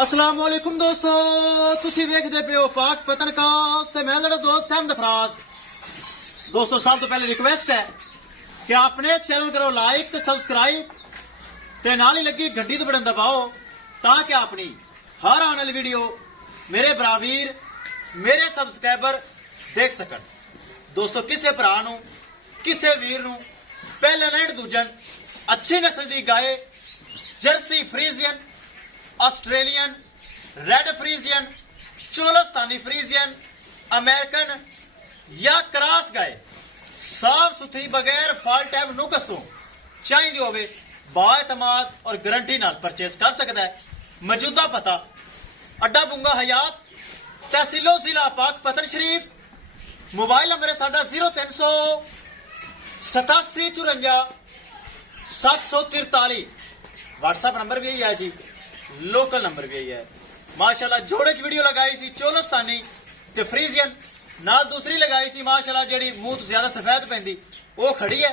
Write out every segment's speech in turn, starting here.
अस्सलाम वालेकुम दोस्तों, तुसी वेखदे पे हो पाक पतनकास्ट ते मैं मेरा दोस्त अहमद फराज। दोस्तों सब तो पहले रिक्वेस्ट है कि अपने चैनल करो लाइक ते सब्सक्राइब ते नाल ही लगी घंटी तो बटन दबाओ ताकि अपनी हर आने वाली वीडियो मेरे बराबीर मेरे सब्सक्राइबर देख सकन। दोस्तों किसे भरा नूं किसे वीर नूं पहले लैंड दूजन अच्छी नस्ल दी गाय Jersey Friesian Australian red Friesian Cholistani Friesian American या क्रॉस गाय साफ सुथरी बगैर फॉल्ट एवं नुकस तो चाहिए होवे बाएतमाद और गारंटी नाल परचेज कर सकता है। मौजूदा पता अड्डा बुंगा हयात तहसीलो जिला पाक पतन शरीफ, मोबाइल नंबर है साडा 0300 87 54 743। व्हाट्सएप नंबर भी यही है जी, लोकल नंबर भी यही है। माशाल्लाह जोड़े च वीडियो लगाई सी चोलस्तानी ते फ्रीजियन नाल दूसरी लगाई सी माशाल्लाह जेड़ी मुंह तो ज्यादा सफेद पैंदी वो खड़ी है,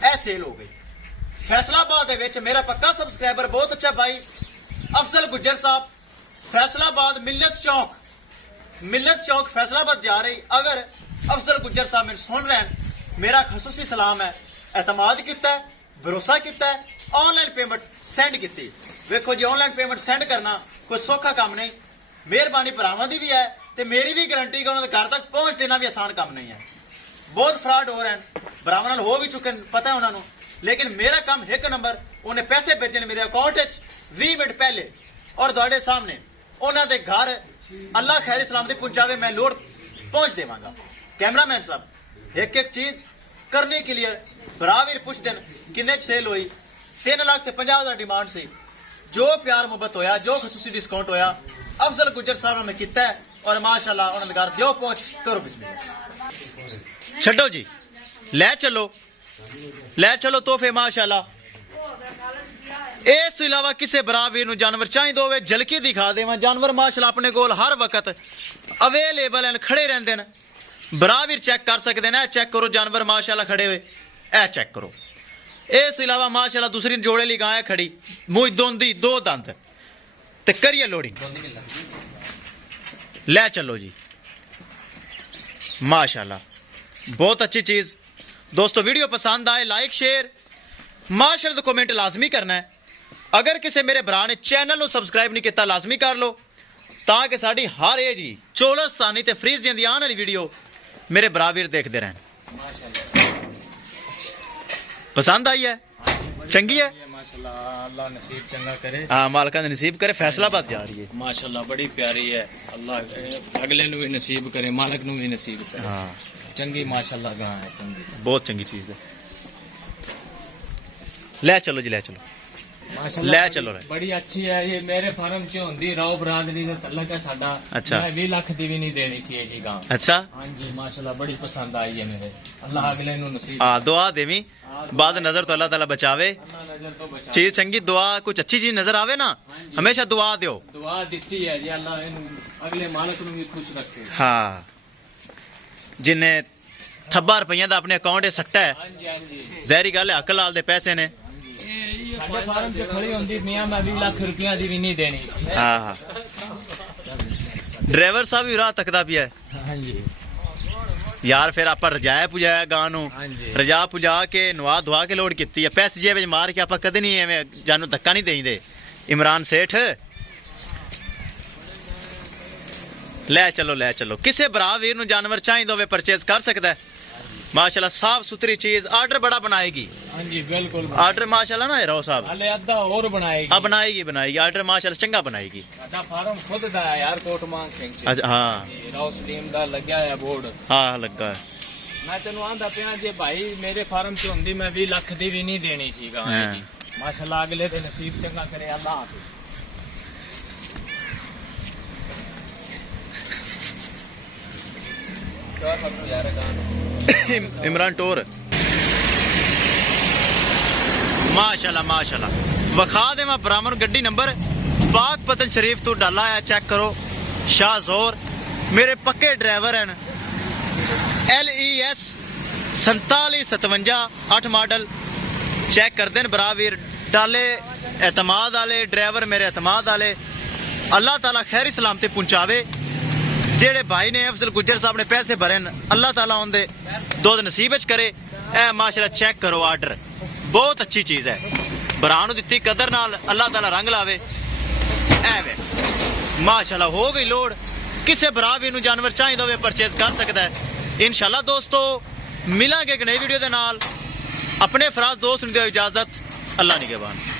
ऐ सेल हो गई। फैसलाबाद दे विच मेरा पक्का सब्सक्राइबर बहुत अच्छा भाई अफजल गुज्जर साहब फैसलाबाद मिल्लत चौक फैसलाबाद जा रही। अगर अफजल गुज्जर साहब मेरे सुन रहे हैं, मेरा खसूसी सलाम है। एतमाद किया है, भरोसा किया है, ऑनलाइन पेमेंट सेंड की। वेखो जी ऑनलाइन पेमेंट सेंड करना कोई सौखा काम नहीं, मेहरबानी भरावां दी भी है ते मेरी भी गारंटी कि उन्होंने घर तक पहुंच देना भी आसान काम नहीं है। बहुत फ्रॉड हो रहे हैं, भरावां नाल हो भी चुके पता है उन्होंने, लेकिन मेरा काम एक नंबर उन्हें पैसे भेजने मेरे अकाउंट 20 मिनट पहले और तुहाडे सामने उन्होंने घर अल्लाह खैर सलामती पहुंचावे मैं लोड पहुंच देवांगा। कैमरामैन साहब एक एक चीज करने के लिए बराबर पुछ देन किन्ने सेल हुई 3,50,000 डिमांड से जो प्यार मोहब्बत होया जो खसूसी डिस्काउंट होया अफजल गुज्जर साहब ने किया है और माशाल्लाह उन्होंने घर दियो पहुंच करो बिस्मिल्लाह। छड्डो जी ले चलो तोहफे माशाल्लाह। इस इलावा किसी बराबर जानवर चाहिए होवे झलकी दिखा देवां। जानवर माशाल्लाह अपने कोल हर वक्त अवेलेबल हैं, खड़े रहंदे हैं, बराबर चेक कर सकते हैं। चेक करो जानवर माशाल्लाह खड़े हुए, ए चेक करो। इस इलावा माशाल्लाह दूसरी जोड़े ली गाय खड़ी मुंह दोंदी दो दंद ते करिए लोडिंग। ले चलो जी माशाल्लाह बहुत अच्छी चीज। दोस्तों वीडियो पसंद आए लाइक शेयर माशाल्लाह तो कमेंट लाजमी करना है। अगर किसी मेरे भरा ने चैनल को सबसक्राइब नहीं किया लाजमी कर लो ताकि साड़ी हर एज ही चोलस्तानी ते फ्रीजियन दी आने वाली वीडियो मेरे बराबर देखते रहें। पसंद आई है, चंगी है माशाल्लाह, अल्लाह नसीब चंगा करे। हाँ मालका ने नसीब करे। फैसलाबाद जा रही है माशाल्लाह बड़ी प्यारी है, अल्लाह अगले नु भी नसीब करे, मालिक नु भी नसीब करे। हाँ चंगी माशाल्लाह गाय है, चंगी बहुत चंगी चीज है। ले चलो जी ले चलो माशाल्लाह ले चलो बड़ी अच्छी है। ये मेरे फार्म च होंदी राव बरादरी का तलक है साडा। अच्छा। मैं 20 लाख दी भी नहीं देनी सी जी गां। अच्छा हां जी माशाल्लाह बड़ी पसंद आई है मेरे, अल्लाह अगले नु नसीब। हाँ दुआ देवी बाद नजर तो अल्लाह ताला बचावे। अल्लाह नजर तो बचा चीज चंगी दुआ कुछ अच्छी चीज नजर आवे ना हमेशा दुआ दियो। दुआ दी है जी, अल्लाह इन अगले मालिक नु भी खुश रखे। हाँ जिन्हें थब्बा रुपया का अपने अकाउंट सट्टा है हां जी हां जी जहरी गल है, अकल लाल दे पैसे ने। साडे फार्म च खड़ी होंदी मियां मैं 20 लाख रुपया दी भी नहीं देनी। हाँ हाँ ड्राइवर साहब भी राह तकदा पिया है हां जी यार। फिर आप रजाया पुजाया गां नू हाँ जी। रजा पुजा के नवा धुआ के लोड की है, पैसे जेब मार के आप कदे नहीं एवं जानू धक्का नहीं देंदे। इमरान सेठ ले चलो किसी भरा वीर नू जानवर चाहिए होवे परचेज कर सकता है। माशाल्लाह साफ सुथरी चीज, आर्डर बड़ा बनाएगी। हां जी बिल्कुल आर्डर माशाल्लाह ना राव साहब हले अद्धा और बनाएगी। हाँ बनाएगी आर्डर माशाल्लाह चंगा बनाएगी। साडा फार्म खुद दा है यार, कोटमान सिंह च। अच्छा हाँ राव सलीम दा लगया है बोर्ड। हाँ लगा है। मैं तेनू आंदा पिया जे भाई मेरे फार्म च होंदी मैं 20 लाख दी भी नहीं देनी सी गां हाँ। जी। माशाल्लाह अगले दे नसीब चंगा करे अल्लाह हाफिज। इमरान टोर माशाल्लाह वखा दे मैं ब्राह्मण गड्डी नंबर पाक पतन शरीफ तो डाला है, चेक करो। शाह जोर मेरे पक्के ड्राइवर हैं। LES 4757 8 मॉडल चेक कर देन बराबर डाले एतमाद वाले ड्राइवर मेरे एतमाद वाले अल्लाह ताला खैरी सलामती पहुंचावे। जेड़े भाई ने अफजल गुज्जर साहब ने पैसे भरे न, अल्लाह ताला उनके दुध नसीब च करे। ए माशाल्लाह चेक करो आर्डर, बहुत अच्छी चीज है। भरा नूं दित्ती कदर नाल अल्लाह ताला रंग लावे। ए वे माशाल्लाह हो गई लोड। किसे भरा भी नूं जानवर चाहिदा होवे परचेज कर सकदा है। इंशाल्लाह दोस्तों मिलांगे एक नई वीडियो दे नाल। अपने फराज दोस्त नूं दिओ इजाजत। अल्लाह निगहबान।